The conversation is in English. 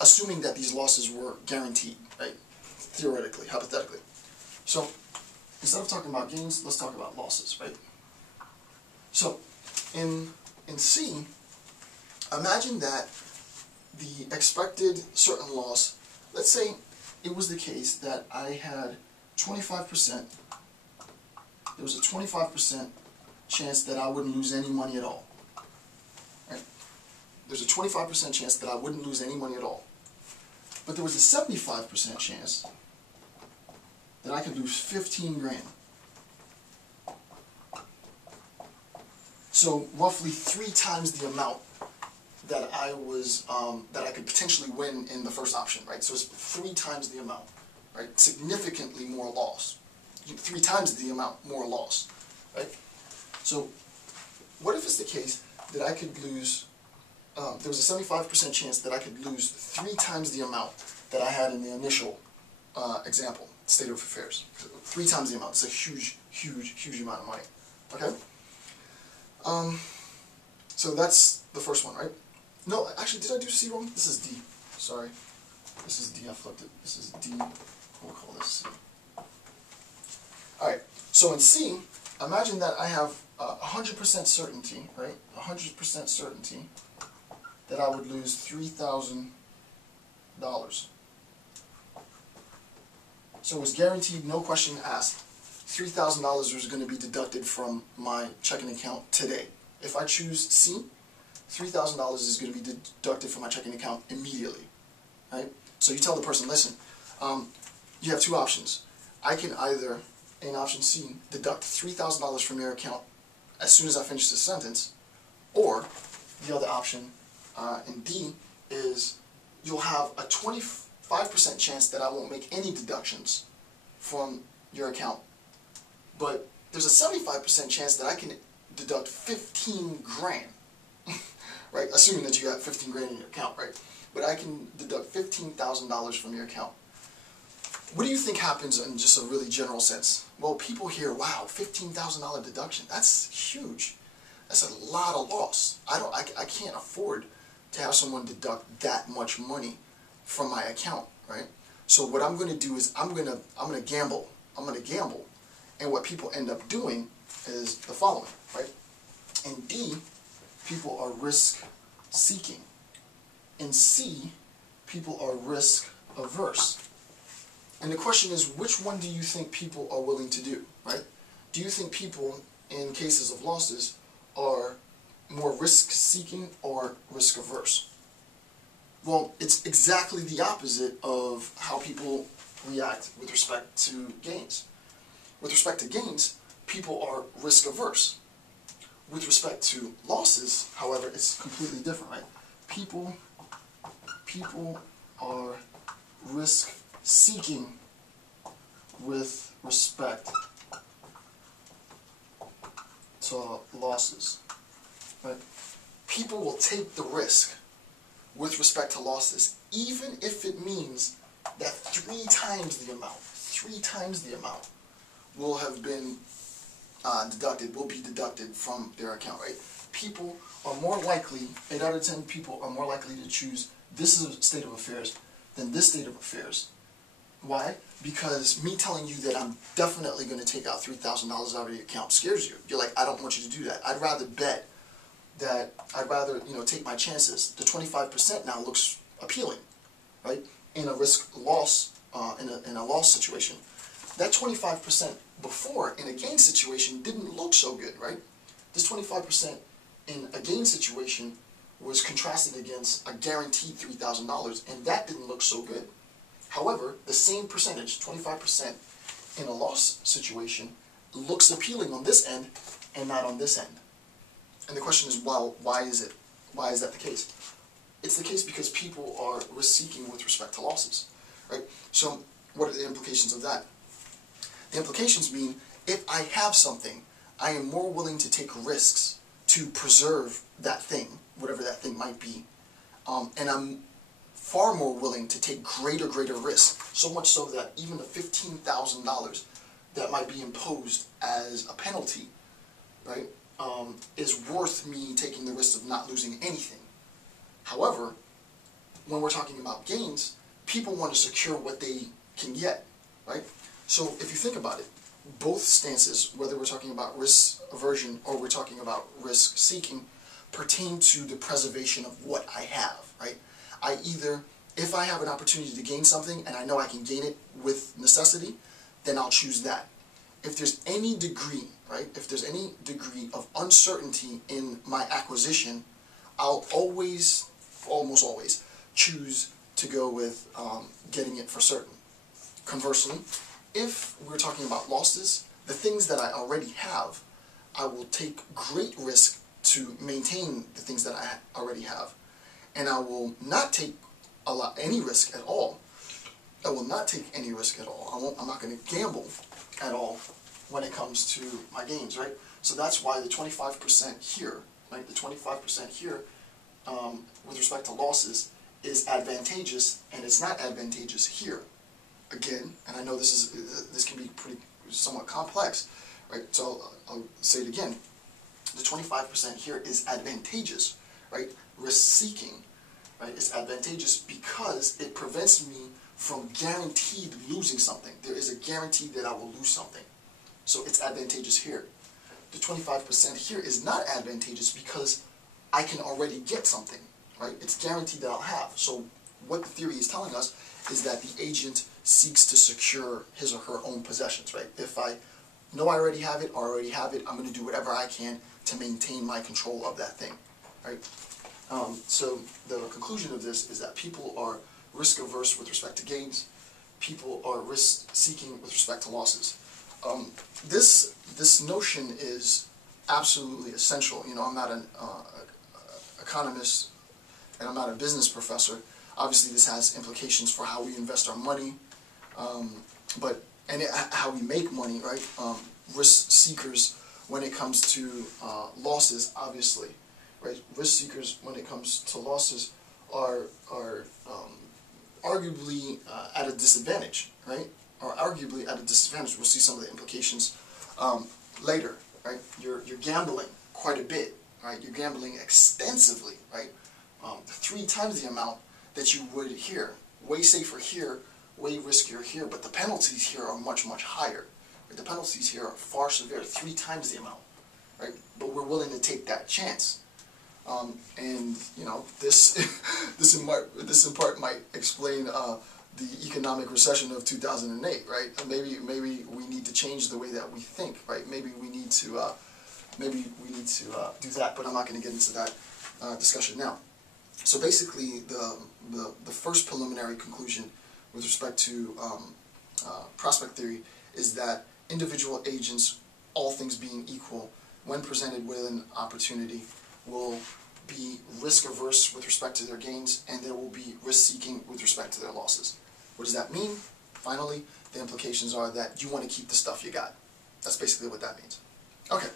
assuming that these losses were guaranteed, right? Theoretically, hypothetically. So instead of talking about gains, let's talk about losses, right? So in C, imagine that the expected certain loss, let's say it was the case that I had 25%, there was a 25% chance that I wouldn't lose any money at all. Right? There's a 25% chance that I wouldn't lose any money at all. But there was a 75% chance that I could lose 15 grand. So roughly 3 times the amount that I was that I could potentially win in the first option, right? So it's 3 times the amount, right? Significantly more loss. 3 times the amount more loss, right? So what if it's the case that I could lose? There was a 75% chance that I could lose 3 times the amount that I had in the initial example, state of affairs. 3 times the amount. It's a huge, huge, huge amount of money. Okay. So that's the first one, right? No, actually, did I do C wrong? This is D. Sorry. This is D. I flipped it. This is D. We'll call this C. Alright, so in C, imagine that I have 100% certainty, right? 100% certainty that I would lose $3,000. So it was guaranteed, no question asked. $3,000 was going to be deducted from my checking account today. If I choose C, $3,000 is going to be deducted from my checking account immediately, right? So you tell the person, listen, you have 2 options. I can either, in option C, deduct $3,000 from your account as soon as I finish this sentence, or the other option in D is you'll have a 25% chance that I won't make any deductions from your account, but there's a 75% chance that I can deduct 15 grand, right? Assuming that you have 15 grand in your account, right? But I can deduct $15,000 from your account. What do you think happens in just a really general sense? Well, people hear, wow, $15,000 deduction, that's huge. That's a lot of loss. I can't afford to have someone deduct that much money from my account, right? So what I'm going to do is I'm going to gamble. I'm going to gamble. And what people end up doing is the following, right? In D, people are risk-seeking. In C, people are risk-averse. And the question is, which one do you think people are willing to do, right? Do you think people, in cases of losses, are more risk-seeking or risk-averse? Well, it's exactly the opposite of how people react with respect to gains. With respect to gains, people are risk-averse. With respect to losses, however, it's completely different, right? People are risk-seeking with respect to losses, right? People will take the risk with respect to losses, even if it means that 3 times the amount will have been will be deducted from their account, right? People are more likely, 8 out of 10 people are more likely to choose this state of affairs than this state of affairs. Why? Because me telling you that I'm definitely going to take out $3,000 out of your account scares you. You're like, I don't want you to do that. I'd rather bet that, take my chances. The 25% now looks appealing, right? In a risk-loss, in a loss situation. That 25% before, in a gain situation, didn't look so good, right? This 25% in a gain situation was contrasted against a guaranteed $3,000, and that didn't look so good. However, the same percentage, 25% in a loss situation, looks appealing on this end and not on this end. And the question is, well, why is it? Why is that the case? It's the case because people are risk-seeking with respect to losses, right? So what are the implications of that? The implications mean if I have something, I am more willing to take risks to preserve that thing, whatever that thing might be. And I'm far more willing to take greater risks, so much so that even the $15,000 that might be imposed as a penalty, right, is worth me taking the risk of not losing anything. However, when we're talking about gains, people want to secure what they can get, right? So if you think about it, both stances, whether we're talking about risk aversion or we're talking about risk seeking, pertain to the preservation of what I have, right? I either, if I have an opportunity to gain something and I know I can gain it with necessity, then I'll choose that. If there's any degree, right, if there's any degree of uncertainty in my acquisition, I'll always, almost always, choose to go with getting it for certain. Conversely, if we're talking about losses, the things that I already have, I will take great risk to maintain the things that I already have, and I will not take any risk at all. I will not take any risk at all. I'm not going to gamble at all when it comes to my gains, right? So that's why the 25% here, right? The 25% here, with respect to losses, is advantageous, and it's not advantageous here. Again, and I know this can be somewhat complex, right? So I'll say it again. The 25% here is advantageous, right? Risk-seeking, right? It's advantageous because it prevents me from guaranteed losing something. There is a guarantee that I will lose something. So it's advantageous here. The 25% here is not advantageous because I can already get something, right? It's guaranteed that I'll have. So what the theory is telling us is that the agent seeks to secure his or her own possessions, right? If I know I already have it, I'm going to do whatever I can to maintain my control of that thing, right? So the conclusion of this is that people are risk averse with respect to gains. People are risk seeking with respect to losses. This notion is absolutely essential. You know, I'm not an economist and I'm not a business professor. Obviously, this has implications for how we invest our money, and how we make money, right? Risk seekers when it comes to losses, obviously, right? Risk seekers when it comes to losses are arguably at a disadvantage, right? Or arguably at a disadvantage. We'll see some of the implications later, right? You're gambling quite a bit, right? You're gambling extensively, right? 3 times the amount that you would here. Way safer here, way riskier here, but the penalties here are much, much higher. Right? The penalties here are far severe, 3 times the amount, right? But we're willing to take that chance. And you know, this in part might explain the economic recession of 2008, right? Maybe we need to change the way that we think, right? Maybe we need to do that, but I'm not going to get into that discussion now. So basically, the first preliminary conclusion with respect to prospect theory is that individual agents, all things being equal, when presented with an opportunity, will be risk-averse with respect to their gains, and they will be risk-seeking with respect to their losses. What does that mean? Finally, the implications are that you want to keep the stuff you got. That's basically what that means. Okay.